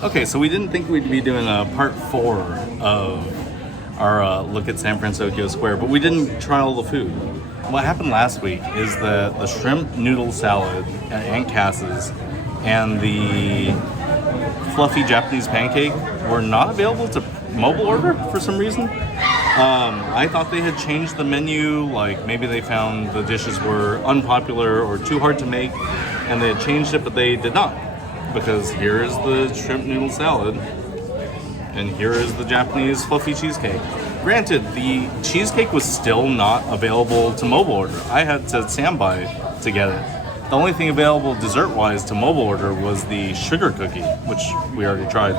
Okay, so we didn't think we'd be doing a part 4 of our look at San Fransokyo Square, but we didn't try all the food. What happened last week is that the shrimp noodle salad at Aunt Cass's and the fluffy Japanese pancake were not available to mobile order for some reason. I thought they had changed the menu, like maybe they found the dishes were unpopular or too hard to make, and they had changed it, but they did not. Because here is the shrimp noodle salad, and here is the Japanese fluffy cheesecake. Granted, the cheesecake was still not available to mobile order. I had to standby to get it. The only thing available dessert-wise to mobile order was the sugar cookie, which we already tried.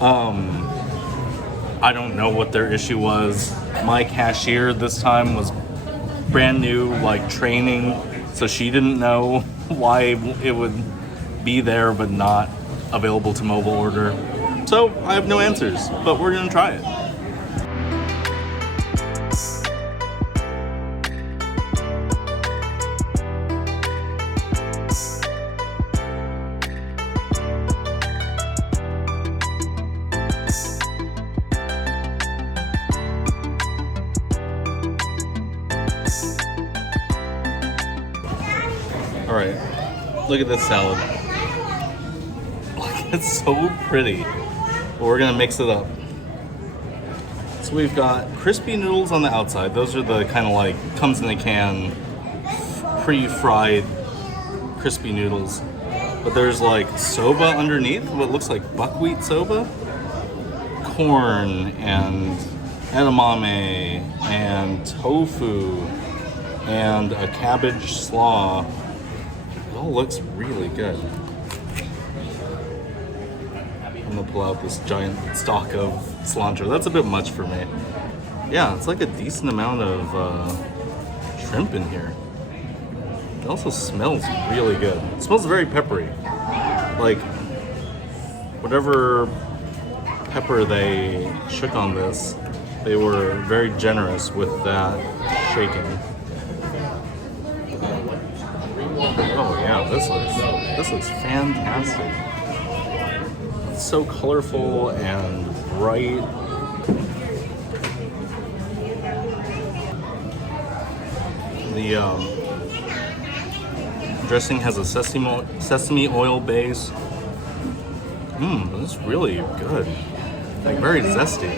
I don't know what their issue was. My cashier this time was brand new, like training, so she didn't know why it would be there but not available to mobile order. So I have no answers, but we're gonna try it. All right, look at this salad. It's so pretty. But we're gonna mix it up. So we've got crispy noodles on the outside. Those are the kind of like comes in a can, pre-fried crispy noodles. But there's like soba underneath, what looks like buckwheat soba, corn and edamame and tofu and a cabbage slaw. It all looks really good. I'm gonna pull out this giant stalk of cilantro. That's a bit much for me. Yeah, it's like a decent amount of shrimp in here. It also smells really good. It smells very peppery. Like, whatever pepper they shook on this, they were very generous with that shaking. Oh yeah, this looks fantastic. So colorful and bright. The dressing has a sesame oil base. That's really good. Like very zesty.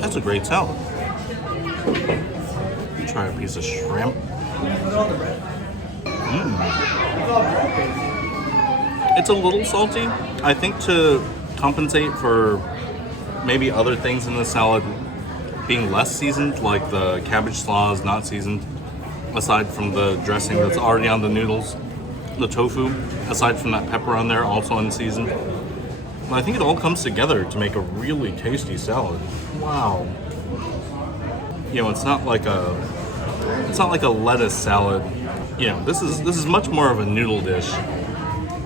That's a great salad. Try a piece of shrimp. It's a little salty. I think to compensate for maybe other things in the salad being less seasoned, like the cabbage slaw is not seasoned, aside from the dressing that's already on the noodles. The tofu, aside from that pepper on there, also unseasoned. But I think it all comes together to make a really tasty salad. Wow. You know, it's not like a lettuce salad. You know, this is much more of a noodle dish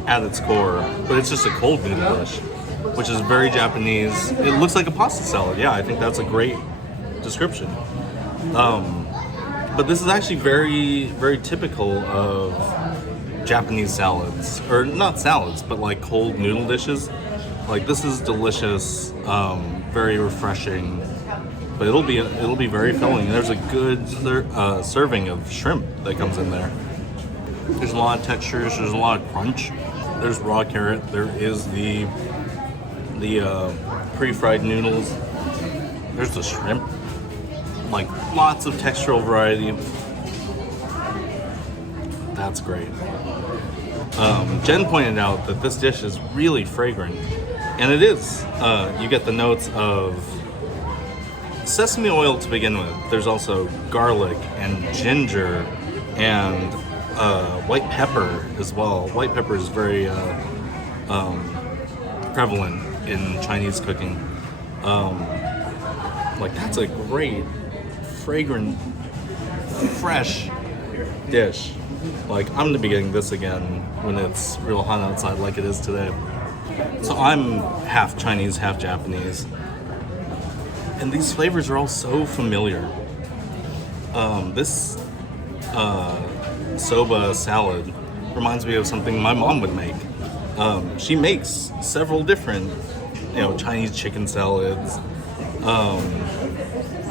at its core, but it's just a cold noodle dish, which is very Japanese. It looks like a pasta salad. Yeah, I think that's a great description. But this is actually very, very typical of Japanese salads, or not salads, but like cold noodle dishes. Like this is delicious, very refreshing, but it'll be very filling. There's a good serving of shrimp that comes in there. There's a lot of textures. There's a lot of crunch. There's raw carrot. There is the pre-fried noodles. There's the shrimp. Like lots of textural variety. That's great. Jen pointed out that this dish is really fragrant, and it is. You get the notes of sesame oil to begin with. There's also garlic and ginger and white pepper as well. White pepper is very prevalent in Chinese cooking. Like that's a great, fragrant, fresh dish. Like I'm gonna be getting this again when it's real hot outside like it is today. So I'm half Chinese, half Japanese. And these flavors are all so familiar. This soba salad reminds me of something my mom would make. She makes several different, Chinese chicken salads,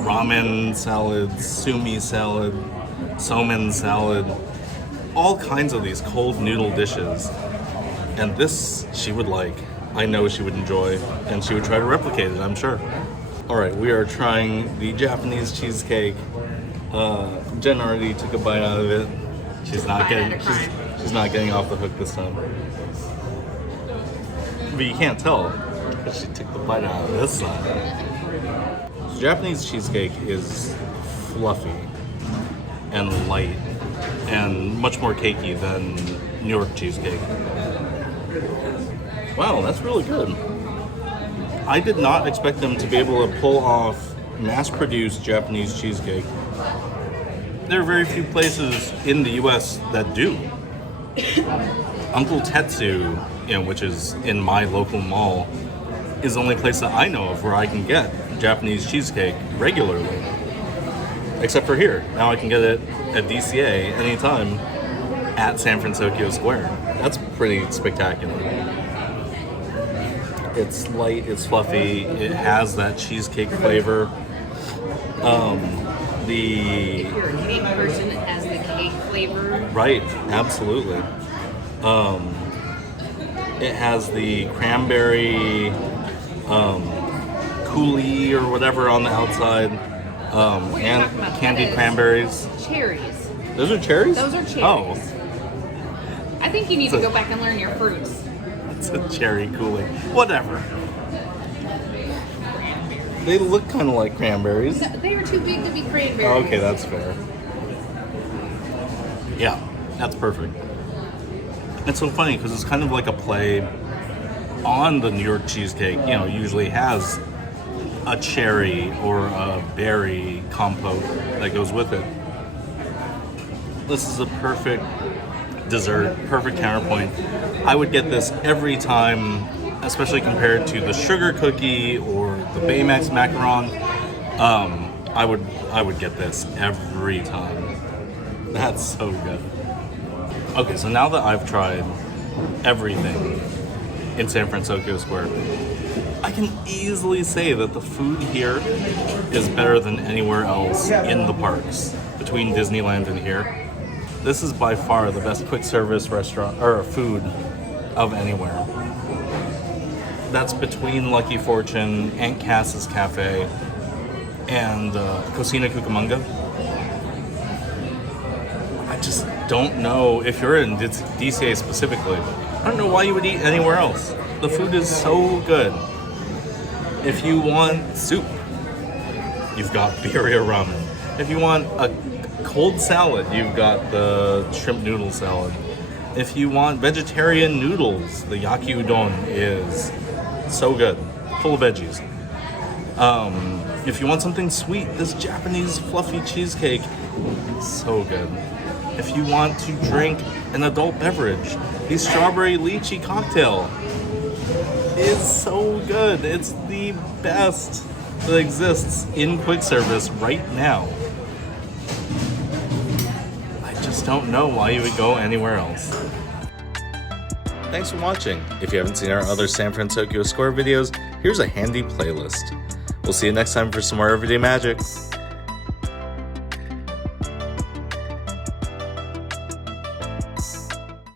ramen salads, sumi salad, somen salad, all kinds of these cold noodle dishes. And this she would like. I know she would enjoy, and she would try to replicate it, I'm sure. All right, we are trying the Japanese cheesecake. Jen already took a bite out of it. She's not getting off the hook this time. But you can't tell because she took the bite out of this side. Japanese cheesecake is fluffy and light and much more cakey than New York cheesecake. Wow, that's really good. I did not expect them to be able to pull off mass-produced Japanese cheesecake. There are very few places in the US that do. Uncle Tetsu, which is in my local mall, is the only place that I know of where I can get Japanese cheesecake regularly. Except for here. Now I can get it at DCA anytime at San Fransokyo Square. That's pretty spectacular. It's light, it's fluffy, it has that cheesecake flavor. If you're a cake person, it has the cake flavor. Right, absolutely. It has the cranberry coulis or whatever on the outside, and candied cranberries. Cherries. Those are cherries? Those are cherries. Oh. I think you need to go back and learn your fruits. It's a cherry coulis. Whatever. They look kind of like cranberries. No, they are too big to be cranberries. Oh, okay, that's fair. Yeah, that's perfect. It's so funny because it's kind of like a play on the New York cheesecake. Usually has a cherry or a berry compote that goes with it. This is a perfect dessert, perfect counterpoint. I would get this every time, especially compared to the sugar cookie or the baymax macaron. I would get this every time. That's so good. Okay, so now that I've tried everything in San Fransokyo Square, I can easily say that the food here is better than anywhere else in the parks between Disneyland and here. This is by far the best quick service restaurant or food of anywhere. That's between Lucky Fortune, Aunt Cass's Cafe, and Cocina Cucamonga. I just don't know if you're in DCA specifically. I don't know why you would eat anywhere else. The food is so good. If you want soup, you've got birria ramen. If you want a cold salad, you've got the shrimp noodle salad. If you want vegetarian noodles, the yaki udon is so good, full of veggies. If you want something sweet, this Japanese fluffy cheesecake, so good. If you want to drink an adult beverage, the strawberry lychee cocktail is so good. It's the best that exists in quick service right now. I just don't know why you would go anywhere else. Thanks for watching. If you haven't seen our other San Fransokyo Square videos, here's a handy playlist. We'll see you next time for some more everyday magic.